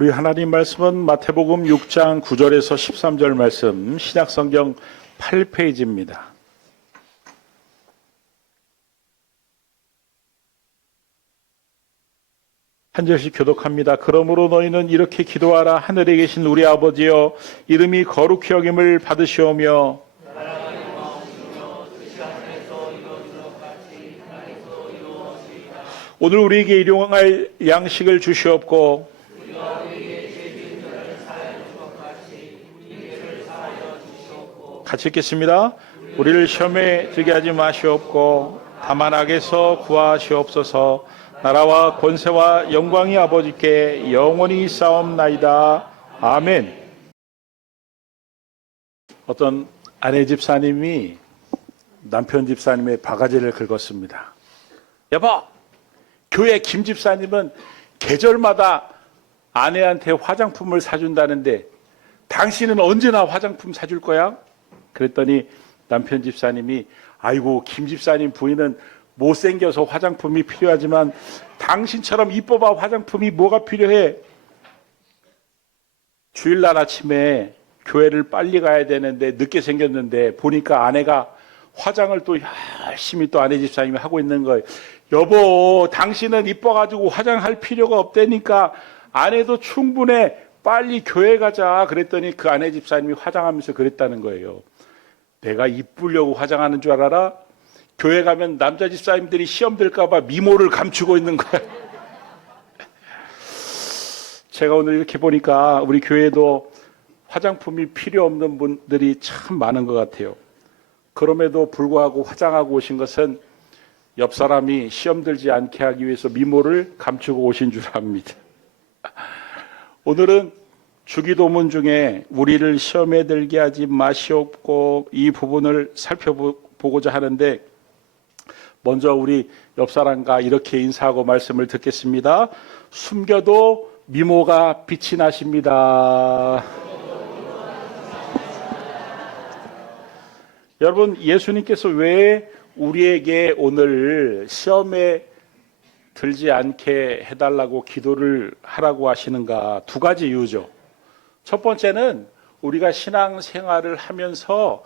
우리 하나님 말씀은 마태복음 6장 9절에서 13절 말씀, 신약성경 8페이지입니다. 한 절씩 교독합니다. 그러므로 너희는 이렇게 기도하라. 하늘에 계신 우리 아버지여, 이름이 거룩히 여김을 받으시오며 오늘 우리에게 일용할 양식을 주시옵고 같이 읽겠습니다. 우리를 시험에 들게 하지 마시옵고 다만 악에서 구하시옵소서. 나라와 권세와 영광이 아버지께 영원히 있사옵나이다. 아멘. 어떤 아내 집사님이 남편 집사님의 바가지를 긁었습니다. 여보, 교회 김 집사님은 계절마다 아내한테 화장품을 사준다는데 당신은 언제나 화장품 사줄 거야? 그랬더니 남편 집사님이 아이고, 김 집사님 부인은 못생겨서 화장품이 필요하지만 당신처럼 이뻐봐 화장품이 뭐가 필요해? 주일날 아침에 교회를 빨리 가야 되는데 늦게 생겼는데 보니까 아내가 화장을 또 열심히 또 아내 집사님이 하고 있는 거예요. 여보, 당신은 이뻐가지고 화장할 필요가 없다니까 아내도 충분해. 빨리 교회 가자. 그랬더니 그 아내 집사님이 화장하면서 그랬다는 거예요. 내가 이쁘려고 화장하는 줄 알아라? 교회 가면 남자 집사님들이 시험 들까봐 미모를 감추고 있는 거야. 제가 오늘 이렇게 보니까 우리 교회도 화장품이 필요 없는 분들이 참 많은 것 같아요. 그럼에도 불구하고 화장하고 오신 것은 옆 사람이 시험 들지 않게 하기 위해서 미모를 감추고 오신 줄 압니다. 오늘은 주기도문 중에 우리를 시험에 들게 하지 마시옵고 이 부분을 살펴보고자 하는데 먼저 우리 옆 사람과 이렇게 인사하고 말씀을 듣겠습니다. 숨겨도 미모가 빛이 나십니다. 여러분, 예수님께서 왜 우리에게 오늘 시험에 들지 않게 해달라고 기도를 하라고 하시는가? 두 가지 이유죠. 첫 번째는 우리가 신앙생활을 하면서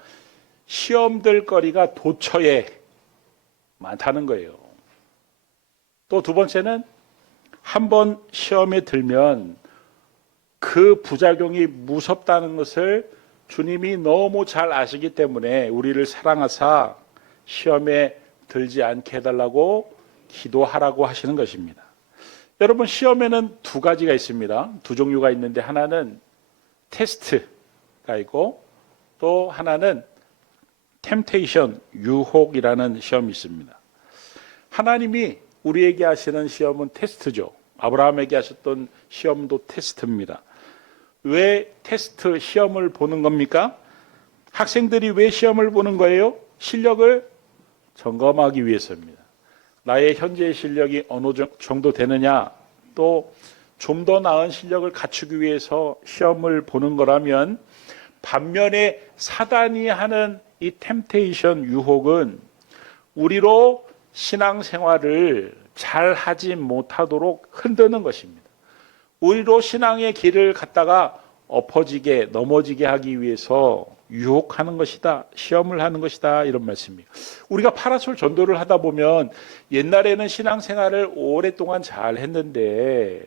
시험 들 거리가 도처에 많다는 거예요. 또 두 번째는 한번 시험에 들면 그 부작용이 무섭다는 것을 주님이 너무 잘 아시기 때문에 우리를 사랑하사 시험에 들지 않게 해달라고 기도하라고 하시는 것입니다. 여러분, 시험에는 두 가지가 있습니다. 두 종류가 있는데 하나는 테스트가 있고 또 하나는 템테이션, 유혹이라는 시험이 있습니다. 하나님이 우리에게 하시는 시험은 테스트죠. 아브라함에게 하셨던 시험도 테스트입니다. 왜 테스트 시험을 보는 겁니까? 학생들이 왜 시험을 보는 거예요? 실력을 점검하기 위해서입니다. 나의 현재의 실력이 어느 정도 되느냐, 또 좀 더 나은 실력을 갖추기 위해서 시험을 보는 거라면, 반면에 사단이 하는 이 템테이션, 유혹은 우리로 신앙생활을 잘 하지 못하도록 흔드는 것입니다. 우리로 신앙의 길을 갖다가 엎어지게, 넘어지게 하기 위해서 유혹하는 것이다, 시험을 하는 것이다, 이런 말씀이에요. 우리가 파라솔 전도를 하다 보면 옛날에는 신앙생활을 오랫동안 잘 했는데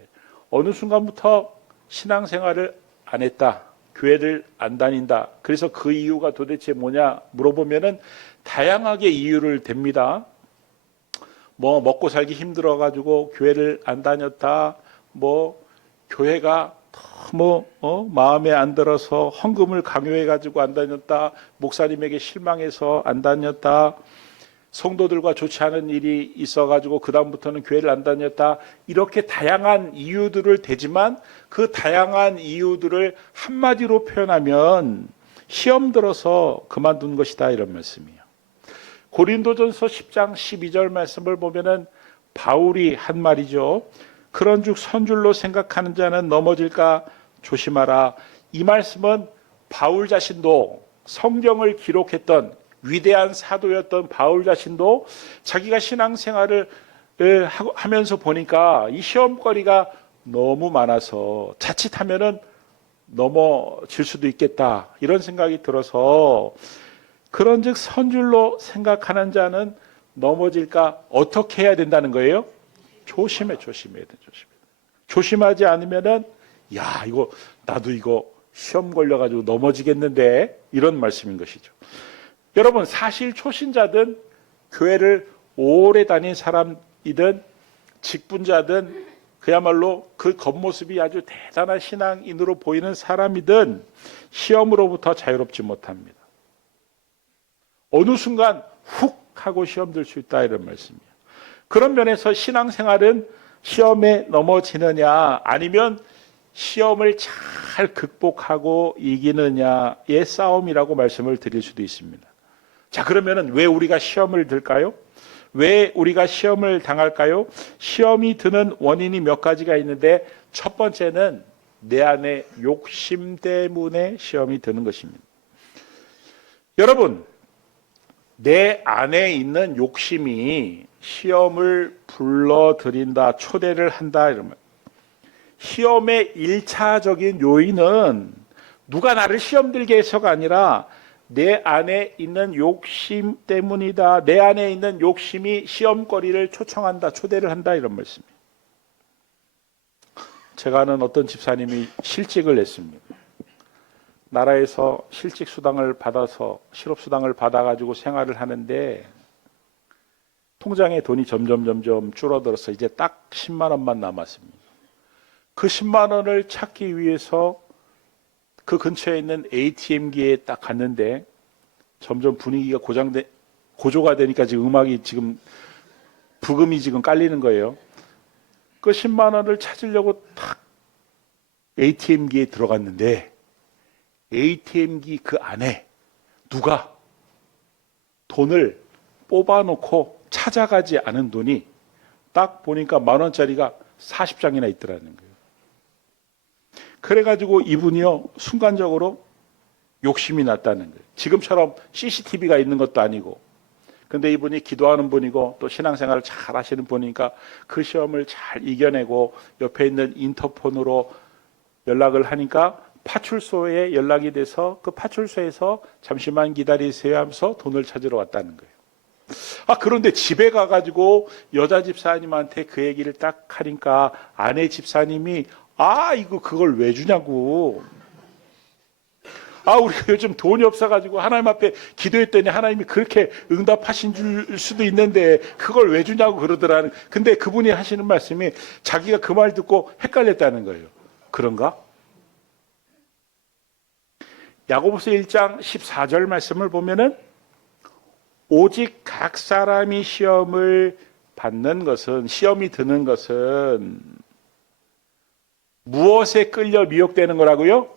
어느 순간부터 신앙생활을 안 했다, 교회를 안 다닌다. 그래서 그 이유가 도대체 뭐냐 물어보면은 다양하게 이유를 댑니다. 뭐 먹고 살기 힘들어가지고 교회를 안 다녔다, 뭐 교회가 너무 마음에 안 들어서 헌금을 강요해가지고 안 다녔다, 목사님에게 실망해서 안 다녔다, 성도들과 좋지 않은 일이 있어가지고 그 다음부터는 교회를 안 다녔다, 이렇게 다양한 이유들을 대지만 그 다양한 이유들을 한마디로 표현하면 시험 들어서 그만둔 것이다, 이런 말씀이에요. 고린도전서 10장 12절 말씀을 보면은 바울이 한 말이죠. 그런즉 선줄로 생각하는 자는 넘어질까 조심하라. 이 말씀은 바울 자신도, 성경을 기록했던 위대한 사도였던 바울 자신도 자기가 신앙생활을 하면서 보니까 이 시험거리가 너무 많아서 자칫하면은 넘어질 수도 있겠다 이런 생각이 들어서 그런즉 선줄로 생각하는 자는 넘어질까 어떻게 해야 된다는 거예요? 조심해야 돼. 조심하지 않으면은 야 이거 나도 이거 시험 걸려가지고 넘어지겠는데 이런 말씀인 것이죠. 여러분 사실 초신자든 교회를 오래 다닌 사람이든 직분자든 그야말로 그 겉모습이 아주 대단한 신앙인으로 보이는 사람이든 시험으로부터 자유롭지 못합니다. 어느 순간 훅 하고 시험 들 수 있다 이런 말씀이에요. 그런 면에서 신앙생활은 시험에 넘어지느냐 아니면 시험을 잘 극복하고 이기느냐의 싸움이라고 말씀을 드릴 수도 있습니다. 자, 그러면은 왜 우리가 시험을 들까요? 왜 우리가 시험을 당할까요? 시험이 드는 원인이 몇 가지가 있는데 첫 번째는 내 안에 욕심 때문에 시험이 드는 것입니다. 여러분, 내 안에 있는 욕심이 시험을 불러들인다, 초대를 한다 이러면 시험의 1차적인 요인은 누가 나를 시험 들게 해서가 아니라 내 안에 있는 욕심 때문이다. 내 안에 있는 욕심이 시험거리를 초청한다, 초대를 한다 이런 말씀이에요. 제가 아는 어떤 집사님이 실직을 했습니다. 나라에서 실직 수당을 받아서 실업 수당을 받아가지고 생활을 하는데 통장에 돈이 점점 줄어들어서 이제 딱 10만 원만 남았습니다. 그 10만 원을 찾기 위해서 그 근처에 있는 ATM기에 딱 갔는데 점점 분위기가 고조가 되니까 지금 음악이 지금 부금이 지금 깔리는 거예요. 그 10만 원을 찾으려고 딱 ATM기에 들어갔는데 ATM기 그 안에 누가 돈을 뽑아놓고 찾아가지 않은 돈이 딱 보니까 10,000원짜리가 40장이나 있더라는 거예요. 그래가지고 이분이요 순간적으로 욕심이 났다는 거예요. 지금처럼 CCTV가 있는 것도 아니고 근데 이분이 기도하는 분이고 또 신앙생활을 잘 하시는 분이니까 그 시험을 잘 이겨내고 옆에 있는 인터폰으로 연락을 하니까 파출소에 연락이 돼서 그 파출소에서 잠시만 기다리세요 하면서 돈을 찾으러 왔다는 거예요. 그런데 집에 가가지고 여자 집사님한테 그 얘기를 딱 하니까 아내 집사님이 이거 그걸 왜 주냐고. 우리가 요즘 돈이 없어가지고 하나님 앞에 기도했더니 하나님이 그렇게 응답하신 줄 수도 있는데 그걸 왜 주냐고 그러더라는. 근데 그분이 하시는 말씀이 자기가 그 말 듣고 헷갈렸다는 거예요. 그런가? 야고보서 1장 14절 말씀을 보면은 오직 각 사람이 시험을 받는 것은 시험이 드는 것은 무엇에 끌려 미혹되는 거라고요?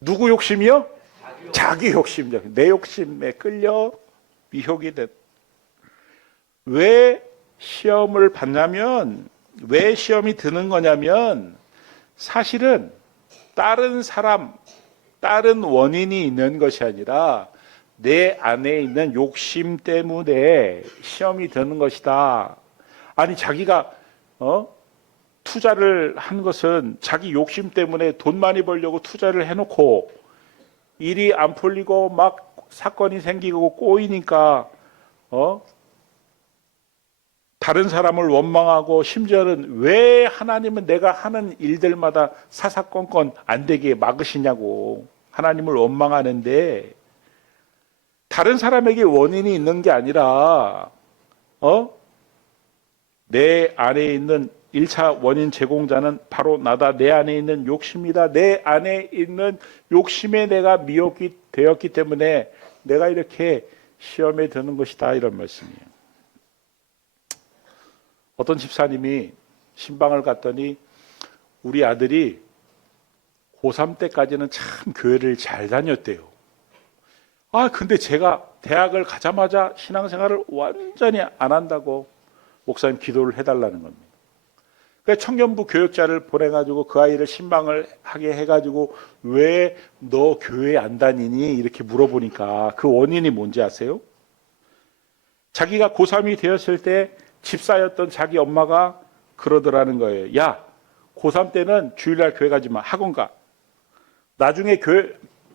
누구 욕심이요? 자기 욕심이죠. 내 욕심에 끌려 미혹이 된. 왜 시험을 받냐면 왜 시험이 드는 거냐면 사실은 다른 사람, 다른 원인이 있는 것이 아니라 내 안에 있는 욕심 때문에 시험이 드는 것이다. 아니 자기가 투자를 한 것은 자기 욕심 때문에 돈 많이 벌려고 투자를 해놓고 일이 안 풀리고 막 사건이 생기고 꼬이니까 다른 사람을 원망하고 심지어는 왜 하나님은 내가 하는 일들마다 사사건건 안 되게 막으시냐고 하나님을 원망하는데 다른 사람에게 원인이 있는 게 아니라 내 안에 있는 1차 원인 제공자는 바로 나다. 내 안에 있는 욕심이다. 내 안에 있는 욕심에 내가 미혹이 되었기 때문에 내가 이렇게 시험에 드는 것이다. 이런 말씀이에요. 어떤 집사님이 신방을 갔더니 우리 아들이 고3 때까지는 참 교회를 잘 다녔대요. 근데 제가 대학을 가자마자 신앙생활을 완전히 안 한다고 목사님 기도를 해달라는 겁니다. 그러니까 청년부 교육자를 보내가지고 그 아이를 신방을 하게 해가지고 왜 너 교회 안 다니니? 이렇게 물어보니까 그 원인이 뭔지 아세요? 자기가 고3이 되었을 때 집사였던 자기 엄마가 그러더라는 거예요. 야, 고3 때는 주일날 교회 가지 마. 학원 가. 나중에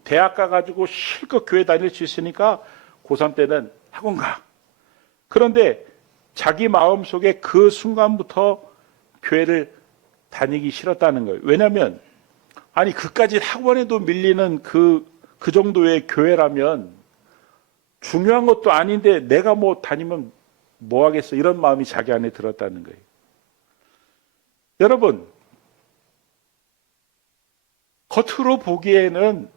대학 가가지고 실컷 교회 다닐 수 있으니까 고3 때는 학원 가. 그런데 자기 마음속에 그 순간부터 교회를 다니기 싫었다는 거예요. 왜냐하면 아니 그까지 학원에도 밀리는 그 정도의 교회라면 중요한 것도 아닌데 내가 뭐 다니면 뭐 하겠어, 이런 마음이 자기 안에 들었다는 거예요. 여러분, 겉으로 보기에는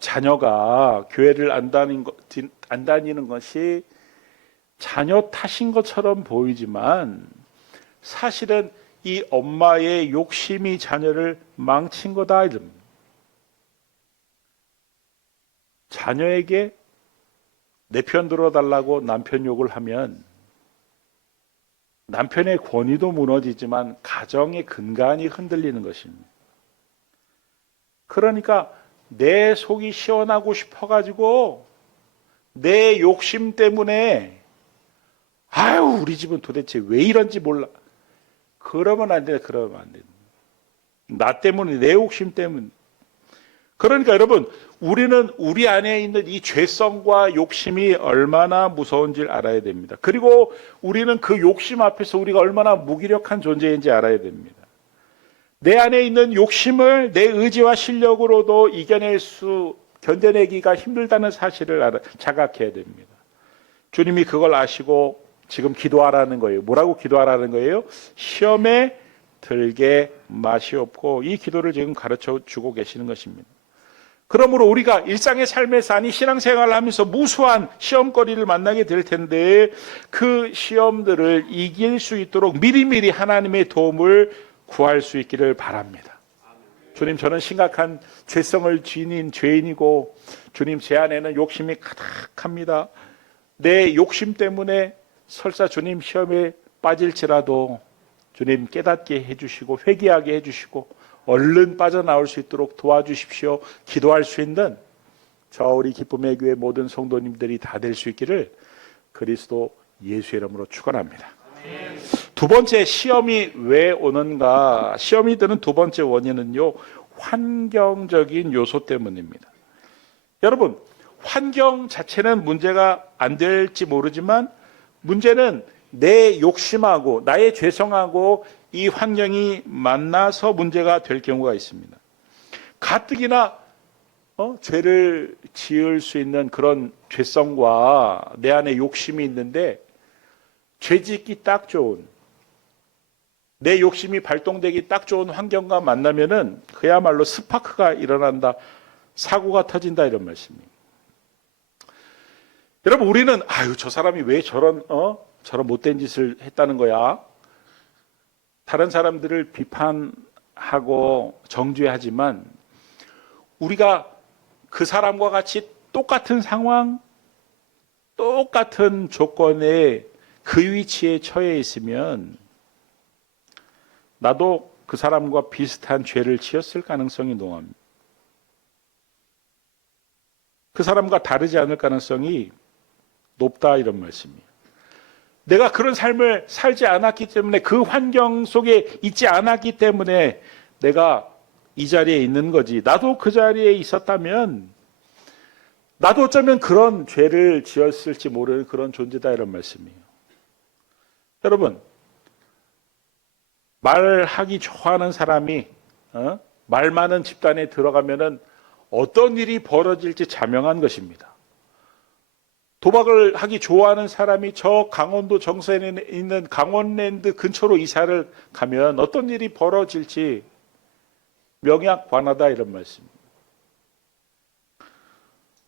자녀가 교회를 안 다니는 것이 자녀 탓인 것처럼 보이지만 사실은 이 엄마의 욕심이 자녀를 망친 거다. 자녀에게 내 편 들어달라고 남편 욕을 하면 남편의 권위도 무너지지만 가정의 근간이 흔들리는 것입니다. 그러니까 내 속이 시원하고 싶어가지고 내 욕심 때문에 아유 우리 집은 도대체 왜 이런지 몰라. 그러면 안 돼. 그러면 안 돼. 나 때문에, 내 욕심 때문에. 그러니까 여러분, 우리는 우리 안에 있는 이 죄성과 욕심이 얼마나 무서운지 알아야 됩니다. 그리고 우리는 그 욕심 앞에서 우리가 얼마나 무기력한 존재인지 알아야 됩니다. 내 안에 있는 욕심을 내 의지와 실력으로도 견뎌내기가 힘들다는 사실을 자각해야 됩니다. 주님이 그걸 아시고 지금 기도하라는 거예요. 뭐라고 기도하라는 거예요? 시험에 들게 마시옵고, 이 기도를 지금 가르쳐 주고 계시는 것입니다. 그러므로 우리가 일상의 삶에서, 아니 신앙생활을 하면서 무수한 시험거리를 만나게 될 텐데 그 시험들을 이길 수 있도록 미리미리 하나님의 도움을 구할 수 있기를 바랍니다. 주님, 저는 심각한 죄성을 지닌 죄인이고 주님, 제 안에는 욕심이 가득합니다. 내 욕심 때문에 설사 주님 시험에 빠질지라도 주님 깨닫게 해주시고 회개하게 해주시고 얼른 빠져나올 수 있도록 도와주십시오. 기도할 수 있는 저 우리 기쁨의 교회 모든 성도님들이 다 될 수 있기를 그리스도 예수의 이름으로 축원합니다. 두 번째, 시험이 왜 오는가? 시험이 드는 두 번째 원인은요, 환경적인 요소 때문입니다. 여러분, 환경 자체는 문제가 안 될지 모르지만 문제는 내 욕심하고 나의 죄성하고 이 환경이 만나서 문제가 될 경우가 있습니다. 가뜩이나 죄를 지을 수 있는 그런 죄성과 내 안에 욕심이 있는데 죄 짓기 딱 좋은, 내 욕심이 발동되기 딱 좋은 환경과 만나면은 그야말로 스파크가 일어난다, 사고가 터진다, 이런 말씀입니다. 여러분, 우리는 아유 저 사람이 왜 저런 못된 짓을 했다는 거야, 다른 사람들을 비판하고 정죄하지만 우리가 그 사람과 같이 똑같은 상황, 똑같은 조건에 그 위치에 처해 있으면 나도 그 사람과 비슷한 죄를 지었을 가능성이 농합니다. 그 사람과 다르지 않을 가능성이 높다, 이런 말씀이에요. 내가 그런 삶을 살지 않았기 때문에, 그 환경 속에 있지 않았기 때문에 내가 이 자리에 있는 거지. 나도 그 자리에 있었다면 나도 어쩌면 그런 죄를 지었을지 모르는 그런 존재다, 이런 말씀이에요. 여러분, 말하기 좋아하는 사람이 말 많은 집단에 들어가면은 어떤 일이 벌어질지 자명한 것입니다. 도박을 하기 좋아하는 사람이 저 강원도 정선에 있는 강원랜드 근처로 이사를 가면 어떤 일이 벌어질지 명약관하다, 이런 말씀입니다.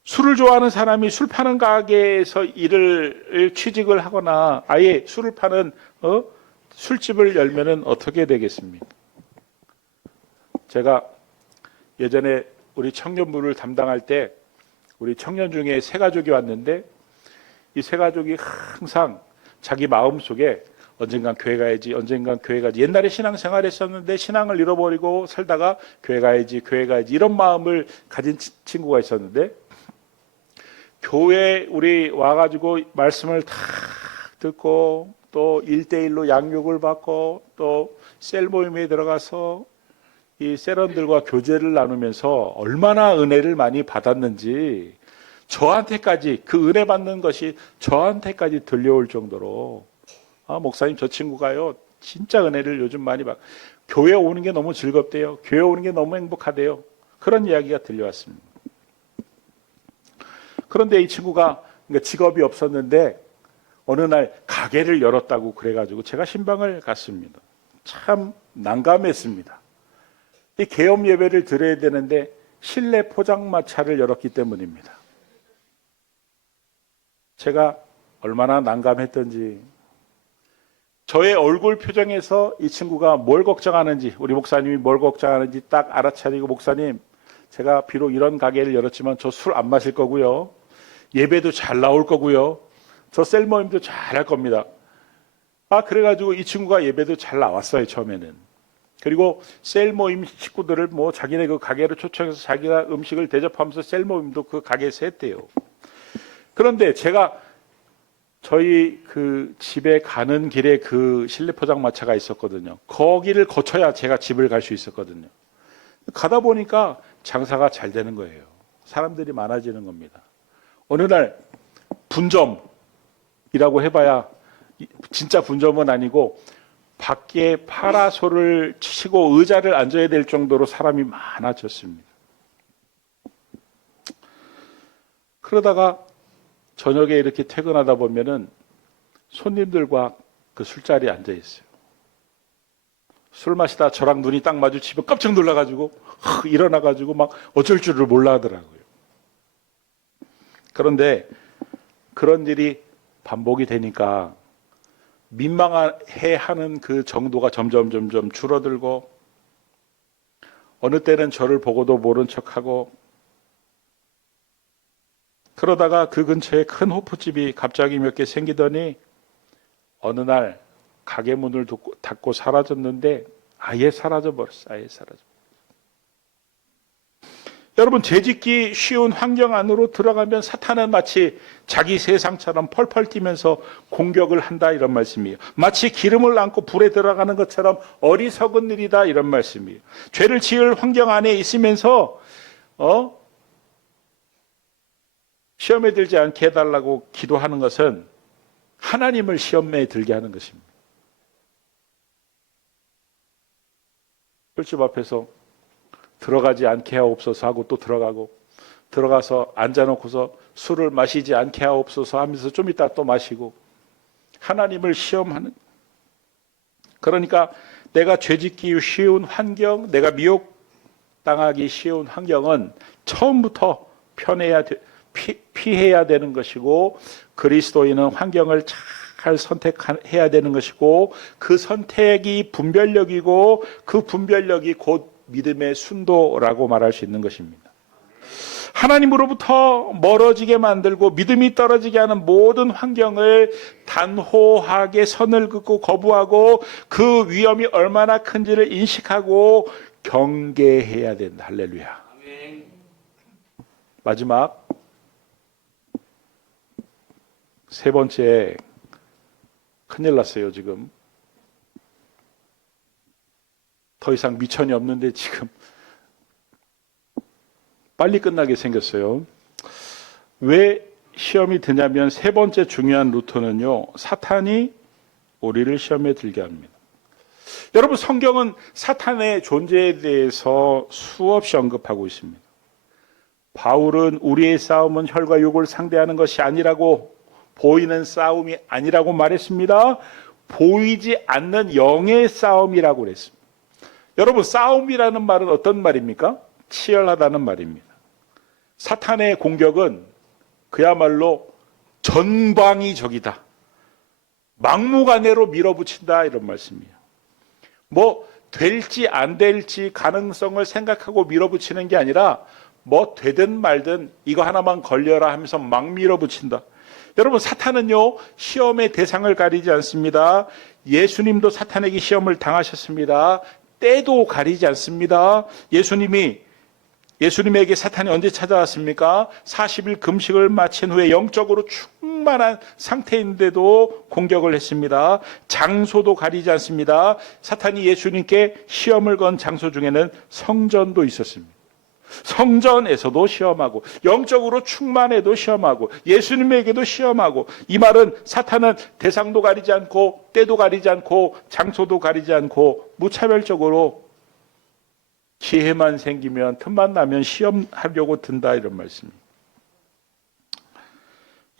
술을 좋아하는 사람이 술 파는 가게에서 취직을 하거나 아예 술을 파는 술집을 열면은 어떻게 되겠습니까? 제가 예전에 우리 청년부를 담당할 때 우리 청년 중에 세 가족이 왔는데 이 세 가족이 항상 자기 마음속에 언젠간 교회 가야지, 언젠간 교회 가야지. 옛날에 신앙생활 했었는데 신앙을 잃어버리고 살다가 교회 가야지, 교회 가야지, 이런 마음을 가진 친구가 있었는데 교회 우리 와가지고 말씀을 다 듣고 또 1대1로 양육을 받고 또 셀 모임에 들어가서 이 셀원들과 교제를 나누면서 얼마나 은혜를 많이 받았는지 저한테까지 그 은혜 받는 것이 저한테까지 들려올 정도로 목사님 저 친구가요 진짜 은혜를 요즘 많이 받고 교회 오는 게 너무 즐겁대요. 교회 오는 게 너무 행복하대요. 그런 이야기가 들려왔습니다. 그런데 이 친구가 직업이 없었는데 어느 날 가게를 열었다고 그래가지고 제가 신방을 갔습니다. 참 난감했습니다. 이 계엄 예배를 드려야 되는데 실내 포장마차를 열었기 때문입니다. 제가 얼마나 난감했던지 저의 얼굴 표정에서 이 친구가 뭘 걱정하는지 우리 목사님이 뭘 걱정하는지 딱 알아차리고 목사님 제가 비록 이런 가게를 열었지만 저 술 안 마실 거고요. 예배도 잘 나올 거고요. 저 셀 모임도 잘 할 겁니다. 그래가지고 이 친구가 예배도 잘 나왔어요. 처음에는. 그리고 셀 모임 식구들을 자기네 그 가게로 초청해서 자기가 음식을 대접하면서 셀 모임도 그 가게에서 했대요. 그런데 제가 저희 그 집에 가는 길에 그 실내 포장마차가 있었거든요. 거기를 거쳐야 제가 집을 갈 수 있었거든요. 가다 보니까 장사가 잘 되는 거예요. 사람들이 많아지는 겁니다. 어느 날 분점이라고 해봐야 진짜 분점은 아니고 밖에 파라솔을 치고 의자를 앉아야 될 정도로 사람이 많아졌습니다. 그러다가 저녁에 이렇게 퇴근하다 보면은 손님들과 그 술자리에 앉아 있어요. 술 마시다 저랑 눈이 딱 마주치면 깜짝 놀라가지고 일어나가지고 막 어쩔 줄을 몰라 하더라고요. 그런데 그런 일이 반복이 되니까 민망해하는 그 정도가 점점 줄어들고 어느 때는 저를 보고도 모른 척하고 그러다가 그 근처에 큰 호프집이 갑자기 몇 개 생기더니 어느 날 가게 문을 닫고 사라졌는데 아예 사라져버렸어요. 아예 사라져. 여러분 재짓기 쉬운 환경 안으로 들어가면 사탄은 마치 자기 세상처럼 펄펄 뛰면서 공격을 한다 이런 말씀이에요. 마치 기름을 안고 불에 들어가는 것처럼 어리석은 일이다 이런 말씀이에요. 죄를 지을 환경 안에 있으면서 시험에 들지 않게 해달라고 기도하는 것은 하나님을 시험에 들게 하는 것입니다. 꿀집 앞에서 들어가지 않게 하옵소서 하고 또 들어가서 앉아놓고서 술을 마시지 않게 하옵소서 하면서 좀 이따 또 마시고 하나님을 시험하는. 그러니까 내가 죄짓기 쉬운 환경, 내가 미혹당하기 쉬운 환경은 처음부터 피해야 되는 것이고 그리스도인은 환경을 잘 선택해야 되는 것이고 그 선택이 분별력이고 그 분별력이 곧 믿음의 순도라고 말할 수 있는 것입니다. 하나님으로부터 멀어지게 만들고 믿음이 떨어지게 하는 모든 환경을 단호하게 선을 긋고 거부하고 그 위험이 얼마나 큰지를 인식하고 경계해야 된다. 할렐루야. 마지막 세 번째, 큰일 났어요. 지금 더 이상 미천이 없는데 지금 빨리 끝나게 생겼어요. 왜 시험이 드냐면 세 번째 중요한 루트는요, 사탄이 우리를 시험에 들게 합니다. 여러분, 성경은 사탄의 존재에 대해서 수없이 언급하고 있습니다. 바울은 우리의 싸움은 혈과 육을 상대하는 것이 아니라고, 보이는 싸움이 아니라고 말했습니다. 보이지 않는 영의 싸움이라고 그랬습니다. 여러분, 싸움이라는 말은 어떤 말입니까? 치열하다는 말입니다. 사탄의 공격은 그야말로 전방위적이다. 막무가내로 밀어붙인다 이런 말씀이에요. 될지 안 될지 가능성을 생각하고 밀어붙이는 게 아니라 되든 말든 이거 하나만 걸려라 하면서 막 밀어붙인다. 여러분, 사탄은요, 시험의 대상을 가리지 않습니다. 예수님도 사탄에게 시험을 당하셨습니다. 때도 가리지 않습니다. 예수님에게 사탄이 언제 찾아왔습니까? 40일 금식을 마친 후에 영적으로 충만한 상태인데도 공격을 했습니다. 장소도 가리지 않습니다. 사탄이 예수님께 시험을 건 장소 중에는 성전도 있었습니다. 성전에서도 시험하고 영적으로 충만해도 시험하고 예수님에게도 시험하고, 이 말은 사탄은 대상도 가리지 않고 때도 가리지 않고 장소도 가리지 않고 무차별적으로 기회만 생기면, 틈만 나면 시험하려고 든다, 이런 말씀입니다.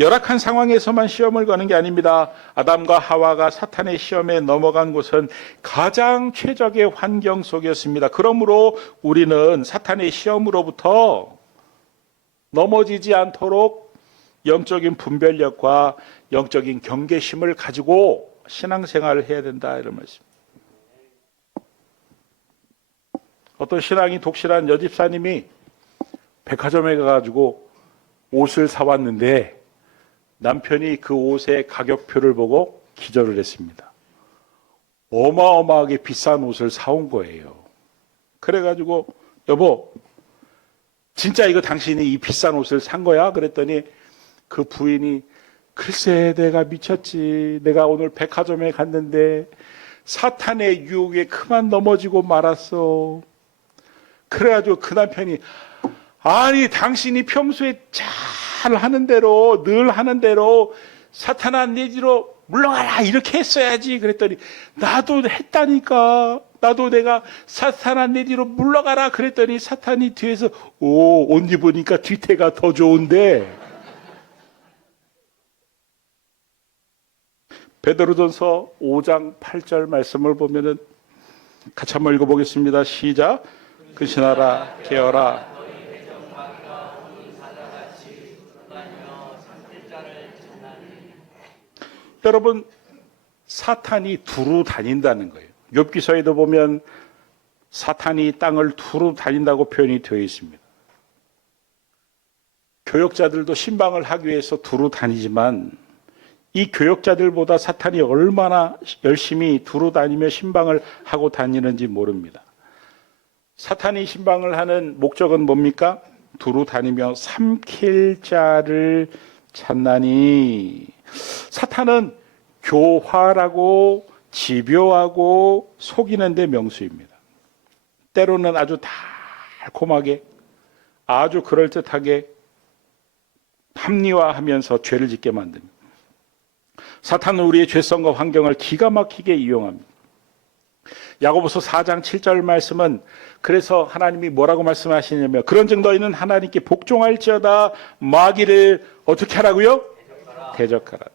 열악한 상황에서만 시험을 거는 게 아닙니다. 아담과 하와가 사탄의 시험에 넘어간 곳은 가장 최적의 환경 속이었습니다. 그러므로 우리는 사탄의 시험으로부터 넘어지지 않도록 영적인 분별력과 영적인 경계심을 가지고 신앙생활을 해야 된다, 이런 말씀입니다. 어떤 신앙이 독실한 여집사님이 백화점에 가가지고 옷을 사왔는데 남편이 그 옷의 가격표를 보고 기절을 했습니다. 어마어마하게 비싼 옷을 사온 거예요. 그래가지고 여보, 진짜 이거 당신이 이 비싼 옷을 산 거야? 그랬더니 그 부인이 글쎄 내가 미쳤지. 내가 오늘 백화점에 갔는데 사탄의 유혹에 그만 넘어지고 말았어. 그래가지고 그 남편이, 아니 당신이 평소에 잘 하는 대로, 늘 하는 대로 사탄아 내 뒤로 물러가라 이렇게 했어야지. 그랬더니 나도 했다니까. 나도 내가 사탄아 내 뒤로 물러가라 그랬더니 사탄이 뒤에서 옷 입으니까 뒤태가 더 좋은데. 베드로전서 5장 8절 말씀을 보면은 같이 한번 읽어보겠습니다. 시작. 근신하라 깨어라. 여러분, 사탄이 두루 다닌다는 거예요. 욥기서에도 보면 사탄이 땅을 두루 다닌다고 표현이 되어 있습니다. 교역자들도 신방을 하기 위해서 두루 다니지만 이 교역자들보다 사탄이 얼마나 열심히 두루 다니며 신방을 하고 다니는지 모릅니다. 사탄이 신방을 하는 목적은 뭡니까? 두루 다니며 삼킬 자를 찾나니. 사탄은 교활하고 집요하고 속이는 데 명수입니다. 때로는 아주 달콤하게, 아주 그럴듯하게 합리화하면서 죄를 짓게 만듭니다. 사탄은 우리의 죄성과 환경을 기가 막히게 이용합니다. 야고보서 4장 7절 말씀은, 그래서 하나님이 뭐라고 말씀하시냐면, 그런즉 너희는 하나님께 복종할지어다 마귀를 어떻게 하라고요? 대적하라.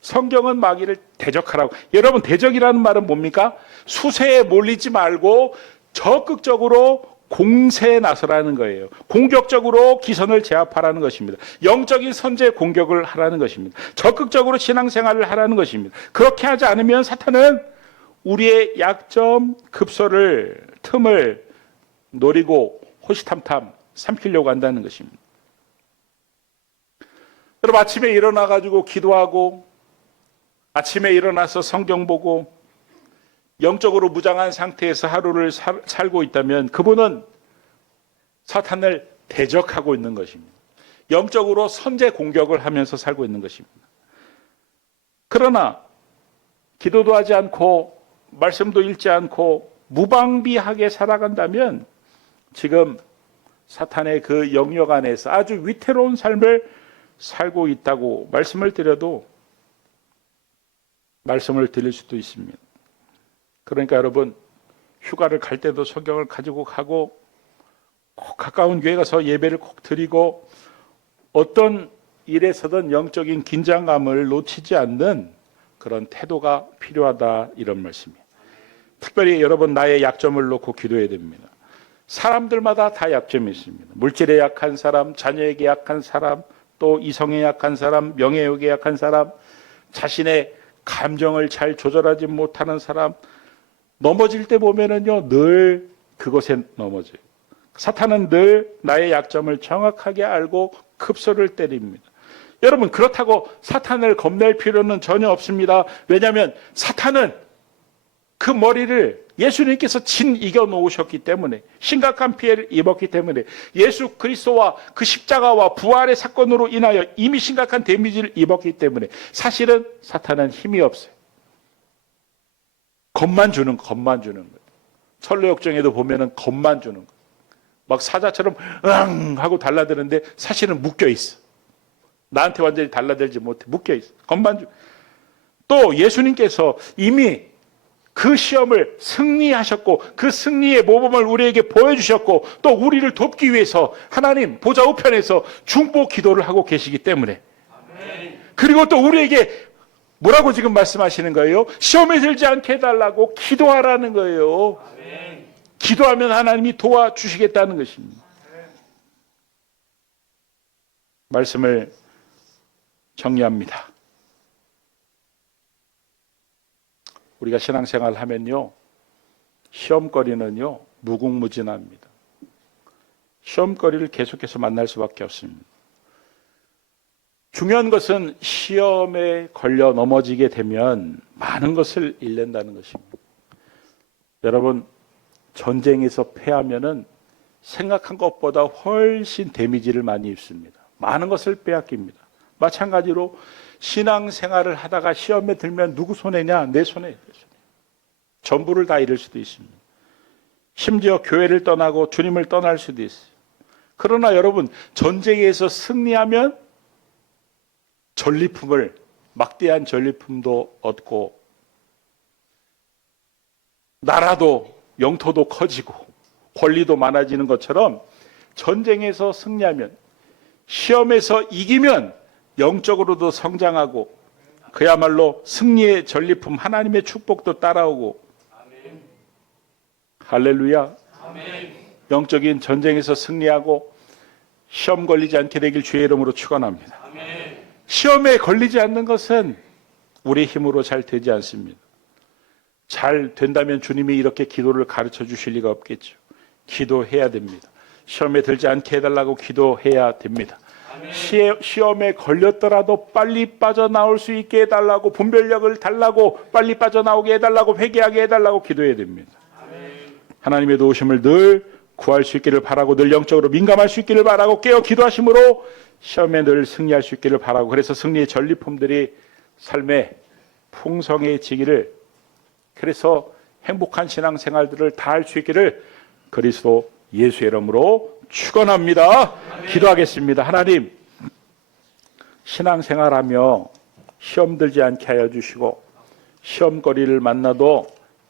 성경은 마귀를 대적하라고. 여러분, 대적이라는 말은 뭡니까? 수세에 몰리지 말고 적극적으로 공세에 나서라는 거예요. 공격적으로 기선을 제압하라는 것입니다. 영적인 선제 공격을 하라는 것입니다. 적극적으로 신앙생활을 하라는 것입니다. 그렇게 하지 않으면 사탄은 우리의 약점, 급소를, 틈을 노리고 호시탐탐 삼키려고 한다는 것입니다. 여러분, 아침에 일어나가지고 기도하고, 아침에 일어나서 성경 보고, 영적으로 무장한 상태에서 하루를 살고 있다면 그분은 사탄을 대적하고 있는 것입니다. 영적으로 선제 공격을 하면서 살고 있는 것입니다. 그러나 기도도 하지 않고 말씀도 읽지 않고 무방비하게 살아간다면 지금 사탄의 그 영역 안에서 아주 위태로운 삶을 살고 있다고 말씀을 드려도 말씀을 드릴 수도 있습니다. 그러니까 여러분, 휴가를 갈 때도 성경을 가지고 가고, 꼭 가까운 교회 가서 예배를 꼭 드리고, 어떤 일에서든 영적인 긴장감을 놓치지 않는 그런 태도가 필요하다, 이런 말씀이에요. 특별히 여러분, 나의 약점을 놓고 기도해야 됩니다. 사람들마다 다 약점이 있습니다. 물질에 약한 사람, 자녀에게 약한 사람, 또 이성에 약한 사람, 명예욕에 약한 사람, 자신의 감정을 잘 조절하지 못하는 사람, 넘어질 때 보면은요, 늘 그것에 넘어져요. 사탄은 늘 나의 약점을 정확하게 알고 급소를 때립니다. 여러분, 그렇다고 사탄을 겁낼 필요는 전혀 없습니다. 왜냐하면 사탄은 그 머리를 예수님께서 이겨 놓으셨기 때문에, 심각한 피해를 입었기 때문에, 예수 그리스도와 그 십자가와 부활의 사건으로 인하여 이미 심각한 데미지를 입었기 때문에 사실은 사탄은 힘이 없어요. 겁만 주는 거예요. 철로역정에도 보면은 겁만 주는 거예요. 막 사자처럼 응 하고 달라드는데 사실은 묶여 있어. 나한테 완전히 달라들지 못해. 묶여 있어. 겁만 주. 또 예수님께서 이미 그 시험을 승리하셨고 그 승리의 모범을 우리에게 보여주셨고 또 우리를 돕기 위해서 하나님 보좌 우편에서 중보 기도를 하고 계시기 때문에, 그리고 또 우리에게 뭐라고 지금 말씀하시는 거예요? 시험에 들지 않게 해달라고 기도하라는 거예요. 기도하면 하나님이 도와주시겠다는 것입니다. 말씀을 정리합니다. 우리가 신앙생활 하면요, 시험거리는요 무궁무진합니다. 시험거리를 계속해서 만날 수밖에 없습니다. 중요한 것은 시험에 걸려 넘어지게 되면 많은 것을 잃는다는 것입니다. 여러분, 전쟁에서 패하면은 생각한 것보다 훨씬 데미지를 많이 입습니다. 많은 것을 빼앗깁니다. 마찬가지로 신앙생활을 하다가 시험에 들면 누구 손해냐? 내 손해. 전부를 다 잃을 수도 있습니다. 심지어 교회를 떠나고 주님을 떠날 수도 있어요. 그러나 여러분, 전쟁에서 승리하면 전리품을, 막대한 전리품도 얻고 나라도 영토도 커지고 권리도 많아지는 것처럼, 전쟁에서 승리하면, 시험에서 이기면 영적으로도 성장하고 그야말로 승리의 전리품, 하나님의 축복도 따라오고. 아멘. 할렐루야. 아멘. 영적인 전쟁에서 승리하고 시험 걸리지 않게 되길 주의 이름으로 축원합니다. 아멘. 시험에 걸리지 않는 것은 우리 힘으로 잘 되지 않습니다. 잘 된다면 주님이 이렇게 기도를 가르쳐 주실 리가 없겠죠. 기도해야 됩니다. 시험에 들지 않게 해달라고 기도해야 됩니다. 시험에 걸렸더라도 빨리 빠져나올 수 있게 해달라고, 분별력을 달라고, 빨리 빠져나오게 해달라고, 회개하게 해달라고 기도해야 됩니다. 하나님의 도우심을 늘 구할 수 있기를 바라고, 늘 영적으로 민감할 수 있기를 바라고, 깨어 기도하심으로 시험에 늘 승리할 수 있기를 바라고, 그래서 승리의 전리품들이 삶에 풍성해지기를, 그래서 행복한 신앙생활들을 다 할 수 있기를 그리스도 예수의 이름으로 축원합니다. 기도하겠습니다. 하나님, 신앙생활하며 시험 들지 않게 하여 주시고 시험거리를 만나도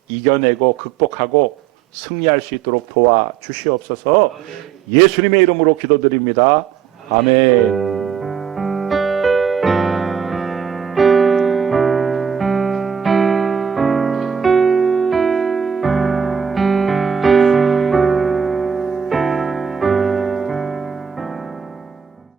이겨내고 극복하고 승리할 수 있도록 도와주시옵소서. 예수님의 이름으로 기도드립니다. 아멘.